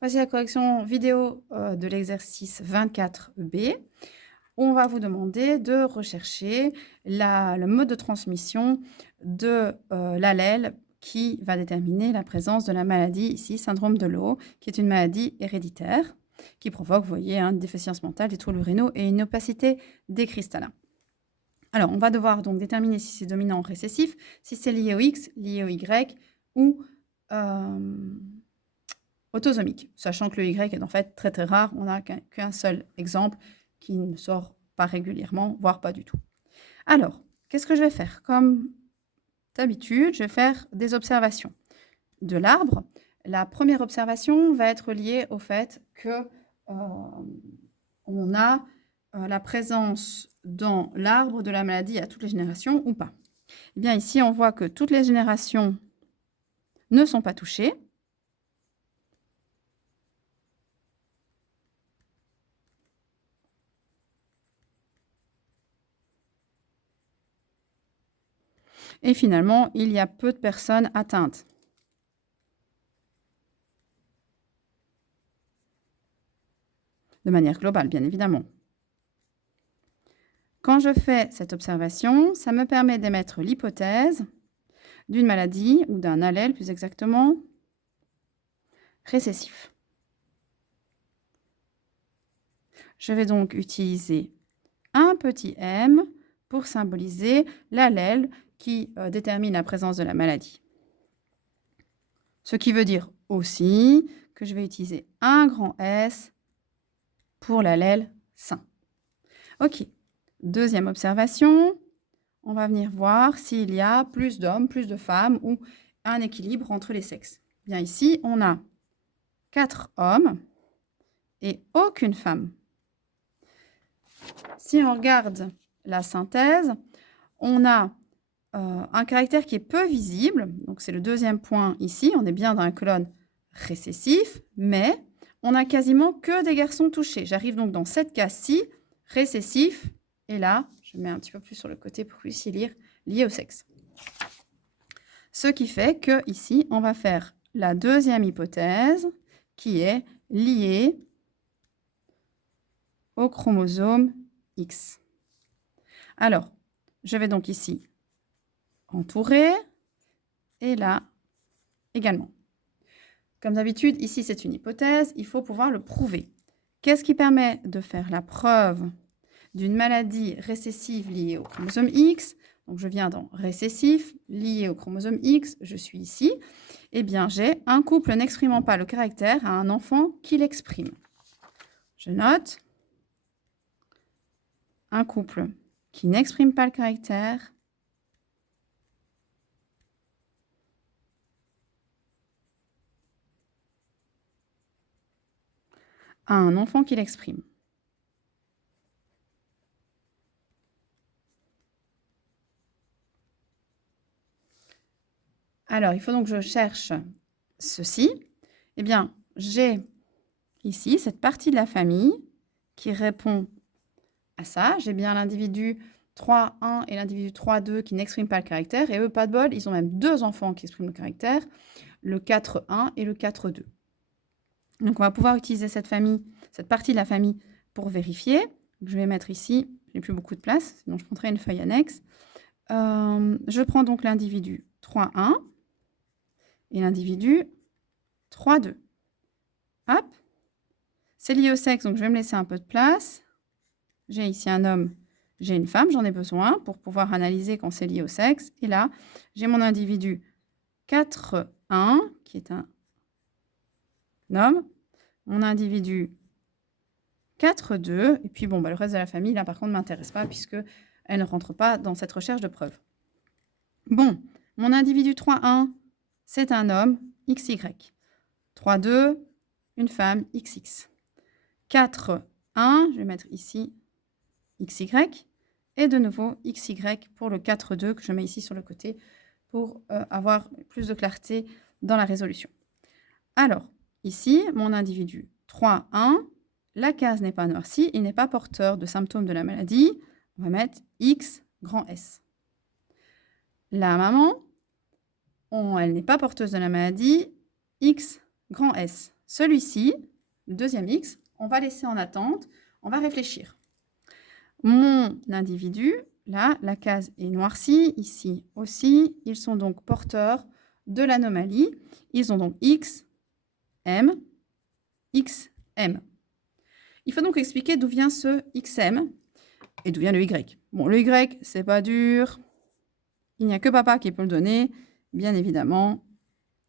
Voici la correction vidéo de l'exercice 24B. On va vous demander de rechercher le mode de transmission de l'allèle qui va déterminer la présence de la maladie, ici, syndrome de Lowe, qui est une maladie héréditaire qui provoque, vous voyez, une déficience mentale, des troubles rénaux et une opacité des cristallins. Alors, on va devoir donc déterminer si c'est dominant ou récessif, si c'est lié au X, lié au Y ou autosomique, sachant que le Y est en fait très très rare, on n'a qu'un seul exemple qui ne sort pas régulièrement, voire pas du tout. Alors, qu'est-ce que je vais faire? Comme d'habitude, je vais faire des observations de l'arbre. La première observation va être liée au fait que on a la présence dans l'arbre de la maladie à toutes les générations ou pas. Eh bien, ici, on voit que toutes les générations ne sont pas touchées. Et finalement, il y a peu de personnes atteintes. De manière globale, bien évidemment. Quand je fais cette observation, ça me permet d'émettre l'hypothèse d'une maladie, ou d'un allèle plus exactement, récessif. Je vais donc utiliser un petit m pour symboliser l'allèle qui détermine la présence de la maladie. Ce qui veut dire aussi que je vais utiliser un grand S pour l'allèle sain. Ok, deuxième observation, on va venir voir s'il y a plus d'hommes, plus de femmes ou un équilibre entre les sexes. Bien ici, on a 4 hommes et aucune femme. Si on regarde la synthèse, on a un caractère qui est peu visible, donc c'est le deuxième point ici, on est bien dans la colonne récessif, mais on n'a quasiment que des garçons touchés. J'arrive donc dans cette case-ci, récessif, et là, je mets un petit peu plus sur le côté pour que vous puissiez lire, lié au sexe. Ce qui fait que ici, on va faire la deuxième hypothèse qui est liée au chromosome X. Alors, je vais donc ici entourer et là également. Comme d'habitude, ici c'est une hypothèse, il faut pouvoir le prouver. Qu'est-ce qui permet de faire la preuve d'une maladie récessive liée au chromosome X? Donc je viens dans récessif, lié au chromosome X, je suis ici. Eh bien, j'ai un couple n'exprimant pas le caractère à un enfant qui l'exprime. Je note un couple qui n'exprime pas le caractère à un enfant qui l'exprime. Alors, il faut donc que je cherche ceci. Eh bien, j'ai ici cette partie de la famille qui répond à ça. J'ai bien l'individu 3,1 et l'individu 3,2 qui n'expriment pas le caractère. Et eux, pas de bol, ils ont même 2 enfants qui expriment le caractère, le 4,1 et le 4,2. Donc, on va pouvoir utiliser cette partie de la famille pour vérifier. Donc, je vais mettre ici, je n'ai plus beaucoup de place, sinon je prendrai une feuille annexe. Je prends donc l'individu 3,1 et l'individu 3,2. Hop. C'est lié au sexe, donc je vais me laisser un peu de place. J'ai ici un homme, j'ai une femme, j'en ai besoin pour pouvoir analyser quand c'est lié au sexe. Et là, j'ai mon individu 4,1 qui est un homme, mon individu 4,2, et puis bon, le reste de la famille, là par contre, ne m'intéresse pas puisqu'elle ne rentre pas dans cette recherche de preuve. Bon, mon individu 3,1, c'est un homme, XY. 3,2, une femme, XX. 4,1, je vais mettre ici XY, et de nouveau XY pour le 4,2 que je mets ici sur le côté pour avoir plus de clarté dans la résolution. Alors, ici, mon individu 3,1, la case n'est pas noircie, il n'est pas porteur de symptômes de la maladie. On va mettre X grand S. La maman, elle n'est pas porteuse de la maladie, X grand S. celui-ci, le deuxième X, on va laisser en attente, on va réfléchir. Mon individu, là, la case est noircie, ici aussi, ils sont donc porteurs de l'anomalie. Ils ont donc X, M, XM. Il faut donc expliquer d'où vient ce XM et d'où vient le Y. Bon, le Y, c'est pas dur. Il n'y a que papa qui peut le donner, bien évidemment.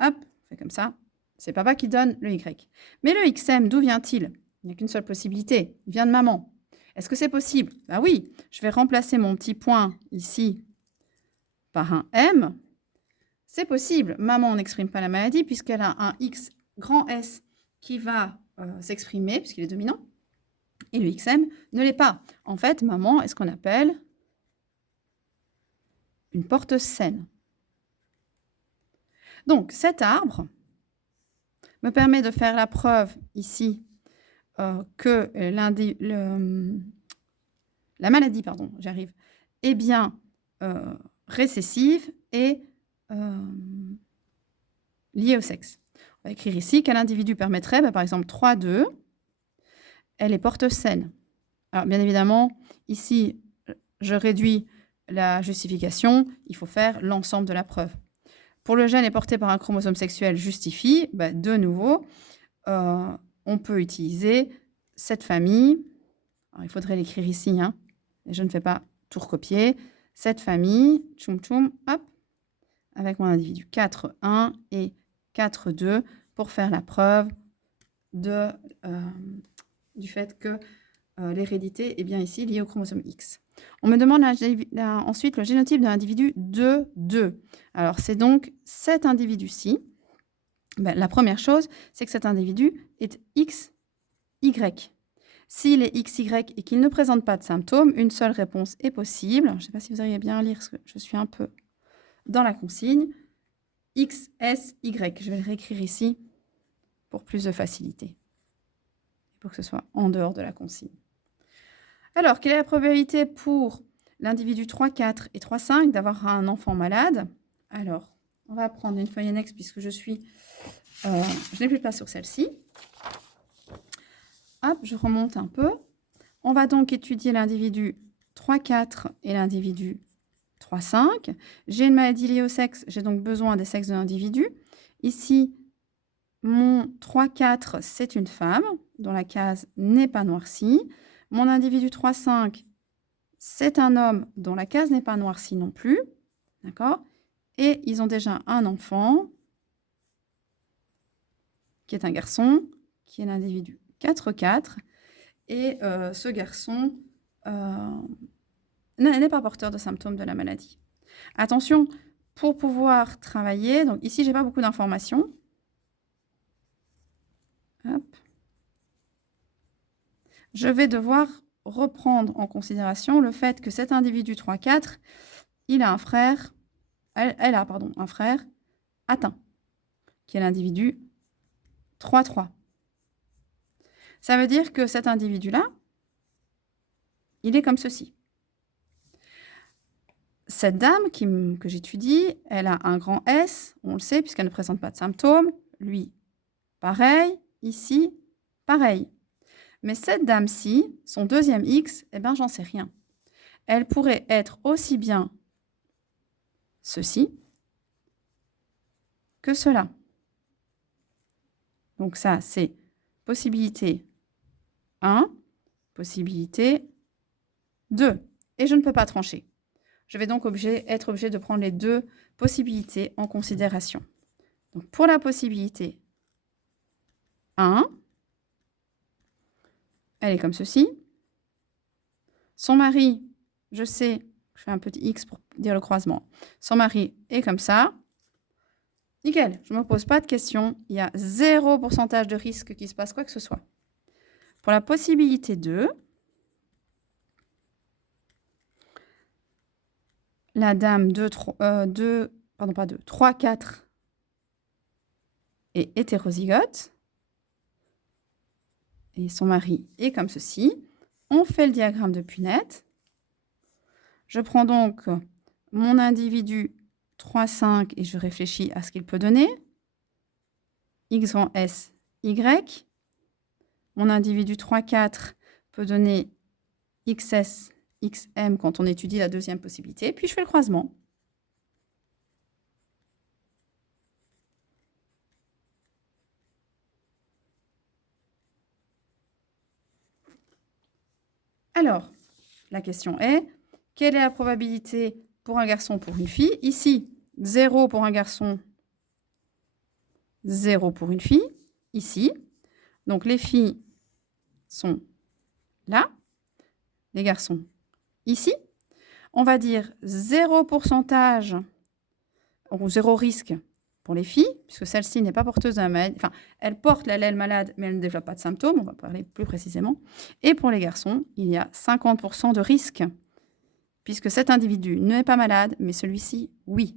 Hop, on fait comme ça. C'est papa qui donne le Y. Mais le XM, d'où vient-il? Il n'y a qu'une seule possibilité. Il vient de maman. Est-ce que c'est possible? Ben oui, je vais remplacer mon petit point ici par un M. C'est possible. Maman n'exprime pas la maladie puisqu'elle a un X grand S qui va s'exprimer puisqu'il est dominant. Et le XM ne l'est pas. En fait, maman est ce qu'on appelle une porteuse saine. Donc, cet arbre me permet de faire la preuve ici que la maladie, est bien récessive et liée au sexe. On va écrire ici quel individu permettrait, par exemple 3,2, elle est porteuse saine. Alors, bien évidemment, ici, je réduis la justification, il faut faire l'ensemble de la preuve. Pour le gène est porté par un chromosome sexuel justifie, de nouveau, on peut utiliser cette famille. Alors, il faudrait l'écrire ici, hein, et je ne fais pas tout recopier. Cette famille, tchoum tchoum, hop, avec mon individu 4,1 et 4,2 pour faire la preuve du fait que l'hérédité est bien ici liée au chromosome X. On me demande ensuite le génotype de l'individu 2,2. Alors, c'est donc cet individu-ci. La première chose, c'est que cet individu est XY. S'il est XY et qu'il ne présente pas de symptômes, une seule réponse est possible. Je ne sais pas si vous arrivez bien à lire, parce que je suis un peu dans la consigne. XSY. Je vais le réécrire ici pour plus de facilité, pour que ce soit en dehors de la consigne. Alors, quelle est la probabilité pour l'individu 3,4 et 3,5 d'avoir un enfant malade? Alors, on va prendre une feuille annexe puisque je n'ai plus de place sur celle-ci. Hop, je remonte un peu. On va donc étudier l'individu 3,4 et l'individu 3,5. J'ai une maladie liée au sexe, j'ai donc besoin des sexes de l'individu. Ici, mon 3,4, c'est une femme dont la case n'est pas noircie. Mon individu 3,5, c'est un homme dont la case n'est pas noircie non plus. D'accord? Et ils ont déjà un enfant, qui est un garçon, qui est l'individu 4,4. Et ce garçon n'est pas porteur de symptômes de la maladie. Attention, pour pouvoir travailler, donc ici, je n'ai pas beaucoup d'informations. Hop. Je vais devoir reprendre en considération le fait que cet individu 3,4, il a un frère, elle a un frère atteint, qui est l'individu 3,3. Ça veut dire que cet individu-là, il est comme ceci. Cette dame que j'étudie, elle a un grand S, on le sait, puisqu'elle ne présente pas de symptômes. Lui, pareil. Ici, pareil. Mais cette dame-ci, son deuxième X, j'en sais rien. Elle pourrait être aussi bien ceci que cela. Donc ça, c'est possibilité 1, possibilité 2. Et je ne peux pas trancher. Je vais donc être obligé de prendre les deux possibilités en considération. Donc pour la possibilité 1, elle est comme ceci. Son mari, je sais, je fais un petit X pour dire le croisement. Son mari est comme ça. Nickel, je ne me pose pas de questions. Il y a 0% de risque qu'il se passe quoi que ce soit. Pour la possibilité 2, la dame 3,4 est hétérozygote. Et son mari est comme ceci. On fait le diagramme de Punnett. Je prends donc mon individu 3,5 et je réfléchis à ce qu'il peut donner. X grand S Y. Mon individu 3,4 peut donner XS, XM quand on étudie la deuxième possibilité. Puis je fais le croisement. Alors, la question est, quelle est la probabilité pour un garçon, pour une fille? Ici, 0 pour un garçon, 0 pour une fille. Ici, donc les filles sont là, les garçons ici. On va dire 0 pourcentage, ou 0 risque pour les filles, puisque celle-ci n'est pas porteuse d'un maladie. Enfin, elle porte l'allèle malade, mais elle ne développe pas de symptômes. On va parler plus précisément. Et pour les garçons, il y a 50% de risque, puisque cet individu n'est pas malade, mais celui-ci, oui.